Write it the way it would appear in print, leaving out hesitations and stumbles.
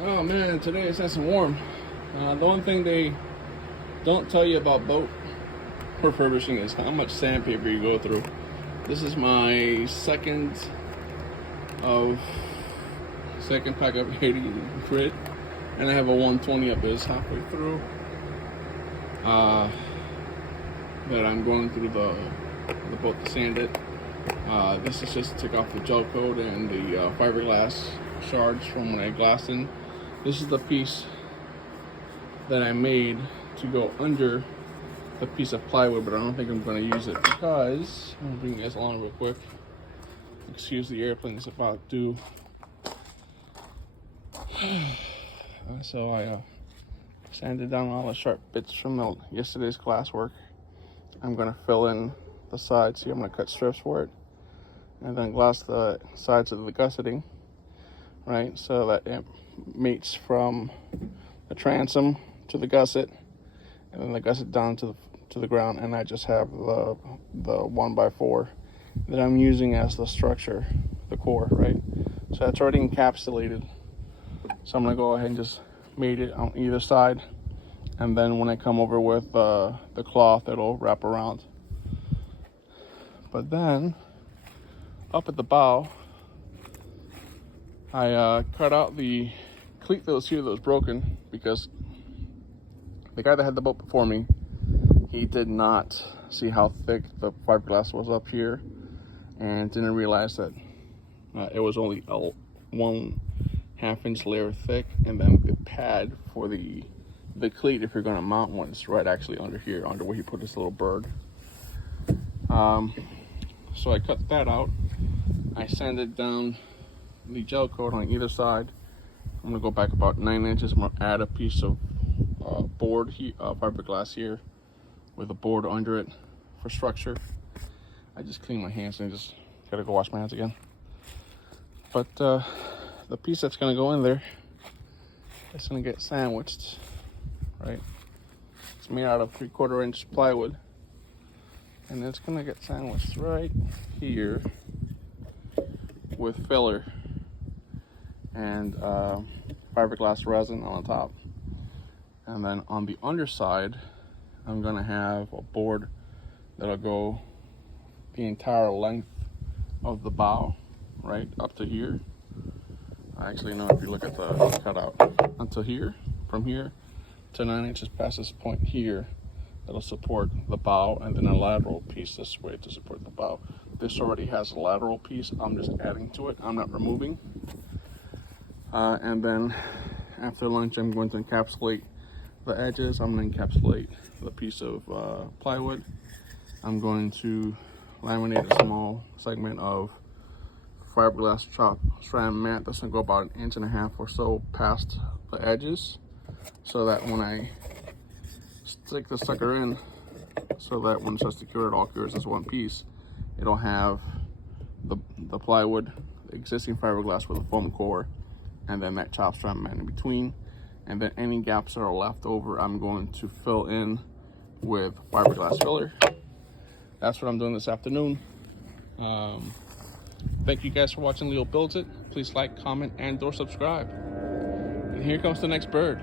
Oh man, today it's nice and warm. The one thing they don't tell you about boat refurbishing is how much sandpaper you go through. This is my second pack of 80 grit, and I have a 120 up this halfway through. That I'm going through the boat to sand it. This is just to take off the gel coat and the fiberglass shards from when I glassed in. This is the piece that I made to go under the piece of plywood, but I don't think I'm going to use it because I'm going to bring you guys along real quick. Excuse the airplane is about due. So I sanded down all the sharp bits from yesterday's glass work. I'm going to fill in the sides here. I'm going to cut strips for it and then glass the sides of the gusseting, right, so that it mates from the transom to the gusset and then the gusset down to the ground, and I just have the 1x4 that I'm using as the structure, the core, right? So that's already encapsulated. So I'm gonna go ahead and just mate it on either side, and then when I come over with the cloth, it'll wrap around. But then up at the bow, I cut out the cleat that was here that was broken because the guy that had the boat before me, he did not see how thick the fiberglass was up here and didn't realize that it was only a 1/2 inch layer thick, and then the pad for the cleat, if you're going to mount one, is right actually under here, under where he put this little bird. So I cut that out. I sanded down the gel coat on either side. I'm gonna go back about 9 inches. I'm gonna add a piece of board fiberglass here with a board under it for structure. I just cleaned my hands and I just gotta go wash my hands again. But the piece that's gonna go in there is gonna get sandwiched, right? It's made out of 3/4 inch plywood, and it's gonna get sandwiched right here with filler and fiberglass resin on the top. And then on the underside, I'm gonna have a board that'll go the entire length of the bow, right up to here. Actually, no, if you look at the cutout, until here, from here to 9 inches past this point here, that'll support the bow, and then a lateral piece this way to support the bow. This already has a lateral piece. I'm just adding to it. I'm not removing. And then after lunch, I'm going to encapsulate the edges. I'm going to encapsulate the piece of plywood. I'm going to laminate a small segment of fiberglass chop strand mat that's going to go about 1.5 inches or so past the edges, so that when I stick the sucker in, so that when it starts to cure, it all cures as one piece. It'll have the plywood, the existing fiberglass with a foam core, and then that chop strand mat in between. And then any gaps that are left over, I'm going to fill in with fiberglass filler. That's what I'm doing this afternoon. Thank you guys for watching Leo Builds It. Please like, comment, and/or subscribe. And here comes the next bird.